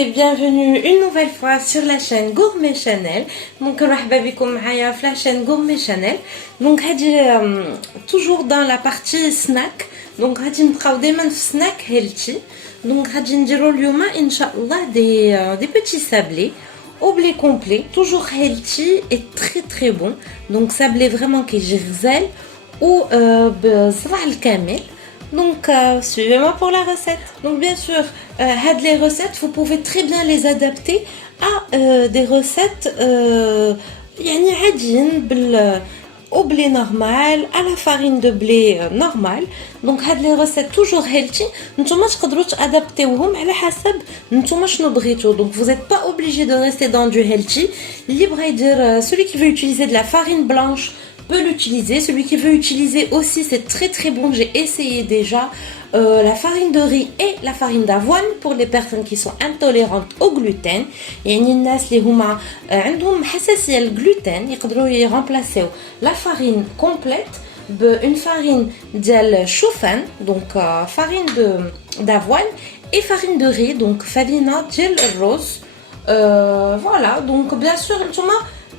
et bienvenue une nouvelle fois sur la chaîne Gourmet Channel. Donc مرحبا بكم معايا في la chaîne Gourmet Channel. Donc toujours dans la partie snack. Donc غادي نبقاو دائما في snack healthy. Donc غادي نديرو اليوم ان شاء الله des petits sablés au blé complet, toujours healthy et très bon. Donc sablé vraiment كيجي غزال ou بزرع الكامل. Donc suivez-moi pour la recette. Donc bien sûr, les recettes, vous pouvez très bien les adapter à des recettes يعني عاديين au blé normal, à la farine de blé normale. Donc les recettes toujours healthy, نتوما تقدروا تادابتيوهم على حسب نتوما شنو بغيتو. Donc vous n'êtes pas obligé de rester dans du healthy. اللي بغا يدير celui qui veut utiliser de la farine blanche peut l'utiliser. Celui qui veut utiliser aussi, c'est très bon. J'ai essayé déjà la farine de riz et la farine d'avoine pour les personnes qui sont intolérantes au gluten. يعني الناس اللي هما عندهم حساسية للgluten يقدروا يرمبلاسيو la farine complète une farine ديال الشوفان donc farine d'avoine et farine de riz donc farina ديال الرز. Voilà, donc bien sûr نتوما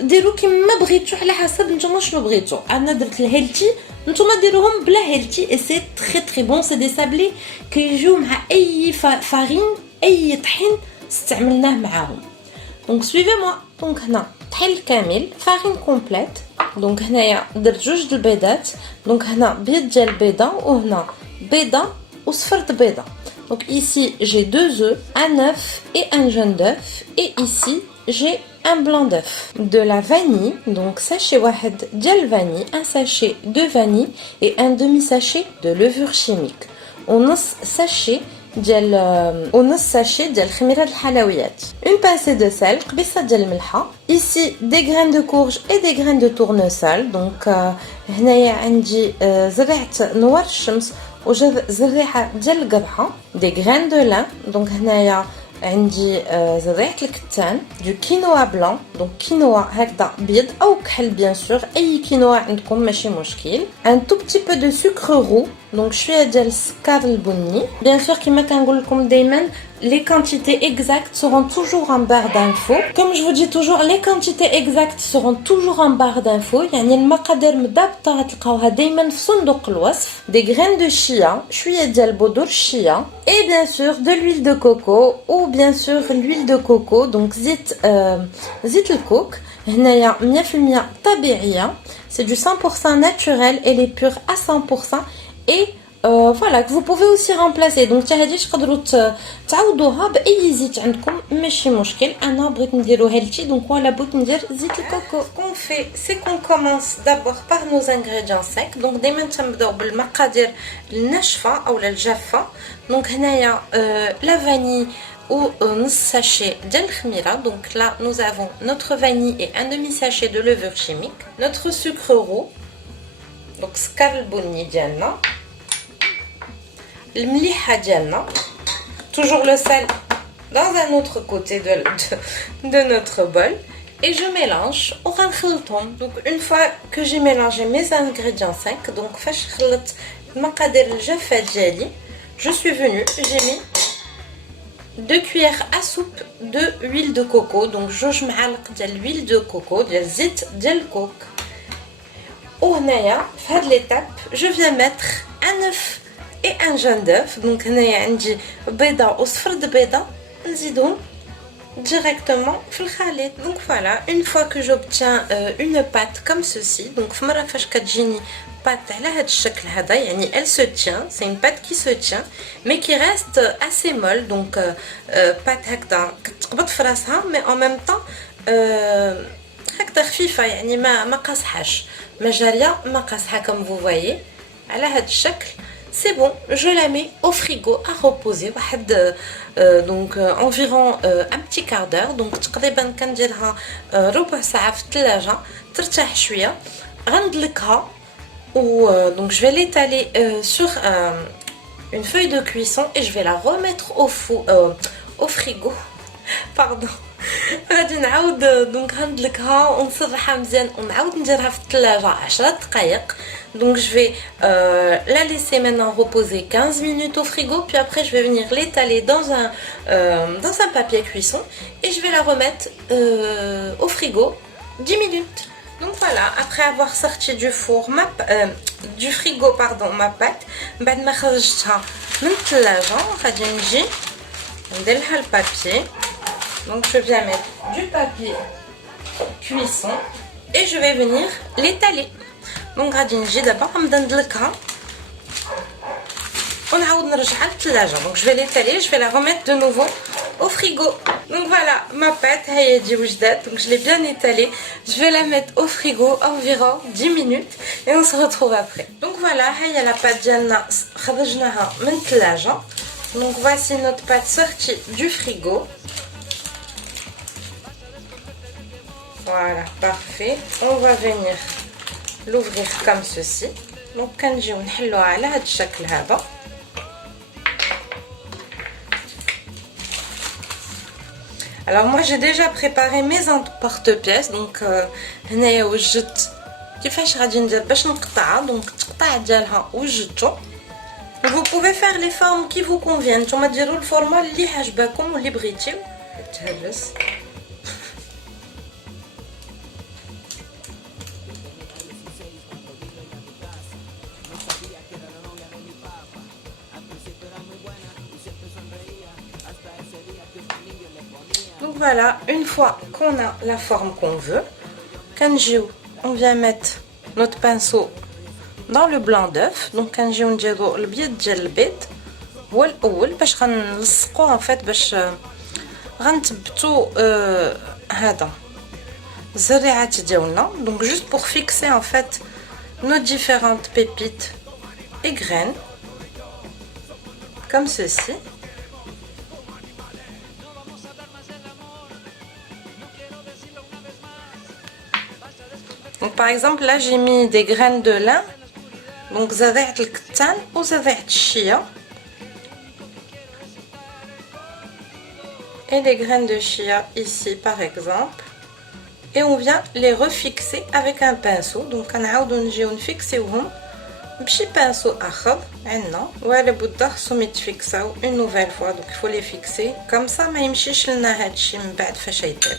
ديروا كيما بغيتو على حسب نتوما شنو بغيتو. انا درت الهيلتي نتوما ديروهم بلا هيلتي et c'est très bon. c'est des sablés كيجيو مع اي فارين اي طحين استعملناه معاهم. donc suivez-moi. donc هنا طحين كامل فارين كومبليت. donc هنايا درت جوج د البيضات. donc هنا بيض ديال البيضه وهنا بيضه وصفرت بيضه. donc ici j'ai 2 œufs, un œuf et un jaune d'œuf et ici j'ai un blanc d'œuf, de la vanille, donc sachet واحد ديال vanille, un sachet de vanille et un demi sachet de levure chimique ونص sachet ديال خميرة الحلويات, une pincée de sel, قبيصة ديال الملحة, ici des graines de courge et des graines de tournesol. donc هنايا عندي زرعت نوار الشمس وزريحة ديال القرحة, des graines de lin. donc هنايا عندي زريعة الكتان, du quinoa blanc, donc quinoa هكذا بيض أو كحل bien sûr, أي quinoa عندكم ماشي مشكل. un tout petit peu de sucre roux, donc شوية ديال السكر البني. bien sûr كما كنقول لكم دايما les quantités exactes seront toujours en barre d'infos. Comme je vous dis toujours, les quantités exactes seront toujours en barre d'infos. يعني المقادير مضبطة تلقاوها دايما في صندوق الوصف. des graines de chia, شوية ديال بودر chia et bien sûr de l'huile de coco ou bien sûr l'huile de coco. donc زيت الكوك هنايا 100% طبيعية, c'est du 100% naturel et les pur à 100% et voilà que vous pouvez aussi remplacer. donc هذه تقدروا تعوضوها باي زيت عندكم ماشي مشكل. انا بغيت نديرو هيلتي دونك ولا بغيت ندير زيت الكوكو. qu'on fait c'est qu'on commence d'abord par nos ingrédients secs. donc دائما تنبداو بالمقادير الناشفه او الجافه. donc هنايا la vanille ou نص sachet ديال الخميره. donc là nous avons notre vanille et un demi sachet de levure chimique, notre sucre roux, donc سكر البني ديالنا, المليحه ديالنا, toujours le sel dans un autre côté de notre bol et je mélange وغنخلطهم. donc une fois que j'ai mélangé mes ingrédients secs, donc فاش خلطت المقادير الجافه ديالي, je suis venue, j'ai mis 2 cuillères à soupe de huile de coco, donc جوج معالق ديال l'huile de coco ديال زيت ديال الكوك. وهنايا في هاد l'étape je viens mettre un œuf et un jaune d'œuf. donc هنايا عندي بيضه وصفرت بيضه نزيدهم directement في الخليط. donc voilà, une fois que j'obtiens une pâte comme ceci, donc في مره فاش كتجيني pâte على هذا الشكل هذا يعني elle se tient, c'est une pâte qui se tient mais qui reste assez molle. donc pâte هكذا كتقبض في راسها mais en même temps هكذا خفيفه يعني ما قاصحاش, ما جاريه ما قاصحه comme vous voyez على هذا الشكل. c'est bon, je la mets au frigo à reposer donc environ un petit quart d'heure. donc تقريبا كنديرها ربع ساعه في الثلاجه ترتاح شويه. غندلكها donc je vais l'étaler sur une feuille de cuisson et je vais la remettre au frigo pardon غادي نعاود دونك غندلكها ونسرحها مزيان ونعاود نديرها في الثلاجه 10 دقائق. Donc je vais la laisser maintenant reposer 15 minutes au frigo, puis après je vais venir l'étaler dans un papier cuisson et je vais la remettre au frigo 10 minutes. Donc voilà, après avoir sorti du four du frigo pardon ma pâte, بعد ما خرجتها من الثلاجه غادي نجي ندير لها البابي. Donc je viens mettre du papier cuisson et je vais venir l'étaler. Donc غادي نجي دابا غنبدا ندلكها ونعاود نرجعها للثلاجه. Donc je vais l'étaler, je vais la remettre de nouveau au frigo. Donc voilà, ma pâte هي دي وجدات. Donc je l'ai bien étalée. Je vais la mettre au frigo environ 10 minutes et on se retrouve après. Donc voilà, هي la pâte ديالنا خرجناها من الثلاجه. Donc voici notre pâte sortie du frigo. Voilà, parfait. On va venir l'ouvrir comme ceci. Donc كنجيو نحلوها على هذا الشكل هذا. Alors moi j'ai déjà préparé mes emporte-pièces. Donc هنايا وجدت كيفاش غادي ندير باش نقطعها. Donc التقطاع ديالها وجدته. Vous pouvez faire les formes qui vous conviennent. نتوما ديروا الفورمه اللي عجبكم واللي بغيتيو. تهرس. Donc voilà, une fois qu'on a la forme qu'on veut, on vient mettre notre pinceau dans le blanc d'œuf. Donc كنجيو نديرو البيض ديال البيض هو الاول باش غنلصقو en fait باش غنثبتو هذا الزريعات ديالنا. Donc juste pour fixer en fait nos différentes pépites et graines comme ceci. Donc par exemple là j'ai mis des graines de lin, donc زريعة الكتان ou زريعة الشيا, et les graines de chia ici par exemple, et on vient les refixer avec un pinceau. Donc كنعاودو نجيو نفيكسيوهم بشي pinceau آخر عندنا ولا بد خصهم يتفيكساو une nouvelle fois. Donc il faut les fixer comme ça ما يمشيش لنا هادشي من بعد فاش يطيب,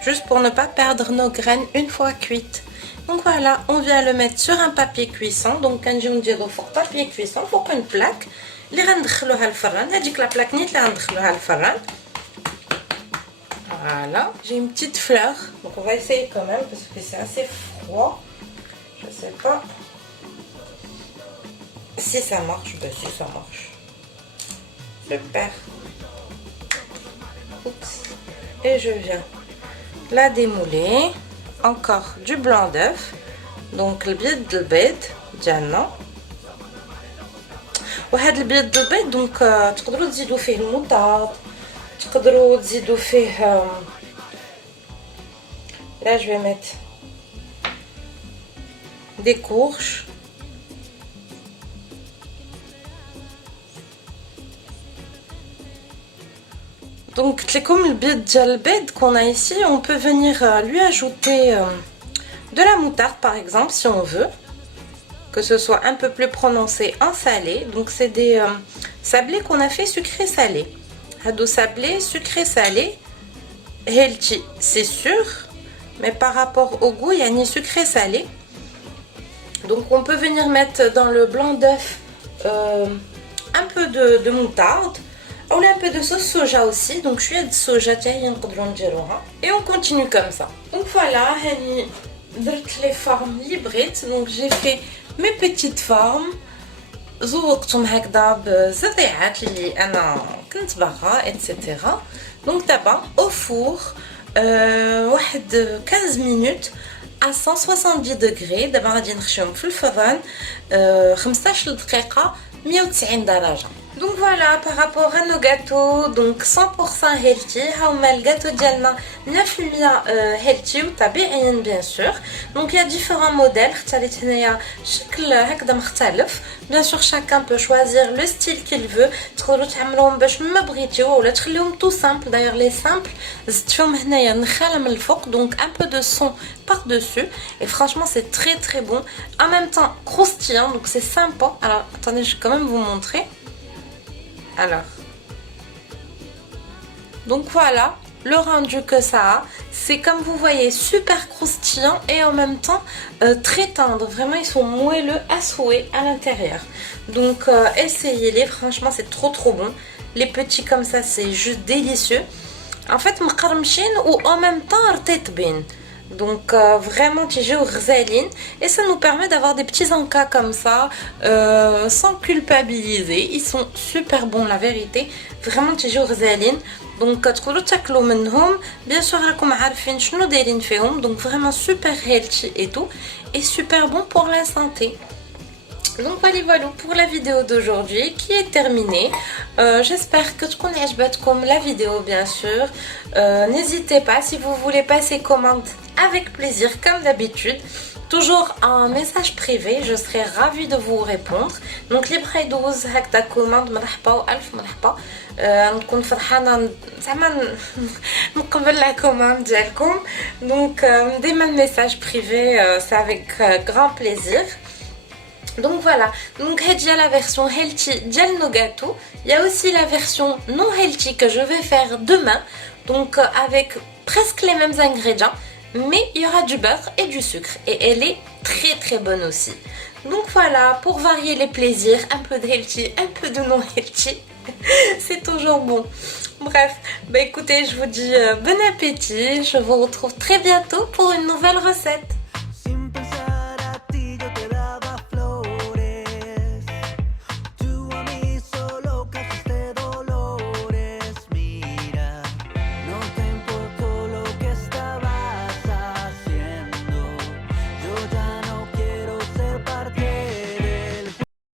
juste pour ne pas perdre nos graines une fois cuites. Donc voilà, on vient le mettre sur un papier cuisson. Donc كنجيو نديرو فوق papier cuisson فوق une plaque اللي غندخلوها الفران. هذيك لا بلاك نيت اللي غندخلوها الفران. Voilà, j'ai une petite fleur. Donc on va essayer quand même parce que c'est assez froid. Je sais pas si ça marche. Ben si ça marche. Super. Oups. Et je viens la démouler. Encore du blanc d'œuf. Donc le بيض البيض ديالنا. وهذا البيض البيض donc تقدروا تزيدوا فيه المطاط, تقدروا تزيدوا فيه là je vais mettre des courges. Donc comme le bid djalbed qu'on a ici, on peut venir lui ajouter de la moutarde par exemple si on veut, que ce soit un peu plus prononcé en salé. Donc c'est des sablés qu'on a fait sucré salé. Hado sablé sucré salé healthy c'est sûr, mais par rapport au goût il y a ni sucré salé. Donc on peut venir mettre dans le blanc d'œuf un peu de moutarde. On a un peu de sauce soja aussi, donc je suis de soja et on continue comme ça. Donc voilà, les formes libres. Donc j'ai fait mes petites formes. زوقتهم هكذا بزريعات اللي انا كنت باغا etc. Donc دابا au four واحد 15 minutes à 170 degrés. دابا غادي نخشيهم في الفران 15 دقيقة 190 درجة. Donc voilà, par rapport à nos gâteaux, donc 100% healthy, هاهما الجاتو ديالنا 100% healthy وطبيعيين bien sûr. Donc il y a différents modèles, اختاريت هنايا شكل هكذا مختلف. Bien sûr chacun peut choisir le style qu'il veut. تقدروا تعملوهم باش ما بغيتيو ولا تخليهم tout simple. D'ailleurs les simples زدت فيهم هنايا نخاله من الفوق, donc un peu de son par-dessus. Et franchement c'est très très bon. En même temps croustillant, donc c'est sympa. Alors attendez, je vais quand même vous montrer. Alors, donc voilà le rendu que ça a. C'est comme vous voyez super croustillant et en même temps très tendre. Vraiment ils sont moelleux à souhait à l'intérieur. Donc essayez-les, franchement c'est trop trop bon. Les petits comme ça c'est juste délicieux. En fait مقرمشين ou en même temps رطيبين. Donc vraiment تيجيو غزالين et ça nous permet d'avoir des petits encas comme ça sans culpabiliser. Ils sont super bons la vérité, vraiment تيجيو غزالين. Donc تقدروا تاكلوا منهم bien sûr راكم عارفين شنو دايرين فيهم, donc vraiment super healthy et tout et super bon pour la santé. Donc voilà pour la vidéo d'aujourd'hui qui est terminée. J'espère que تكون عجبتكم la vidéo bien sûr. N'hésitez pas si vous voulez passer commande avec plaisir comme d'habitude. Toujours en message privé, je serai ravie de vous répondre. Donc اللي بغا يدوز هكذا كوماند مرحبا والف مرحبا. نكون فرحانه زعما نقبل لا كوماند ديالكم. Donc ديما message privé, c'est avec grand plaisir. Donc voilà, donc il y a la version healthy de nos gâteaux. Il y a aussi la version non healthy que je vais faire demain. Donc avec presque les mêmes ingrédients, mais il y aura du beurre et du sucre. Et elle est très très bonne aussi. Donc voilà, pour varier les plaisirs, un peu de healthy, un peu de non healthy. C'est toujours bon. Bref, bah écoutez, je vous dis bon appétit. Je vous retrouve très bientôt pour une nouvelle recette.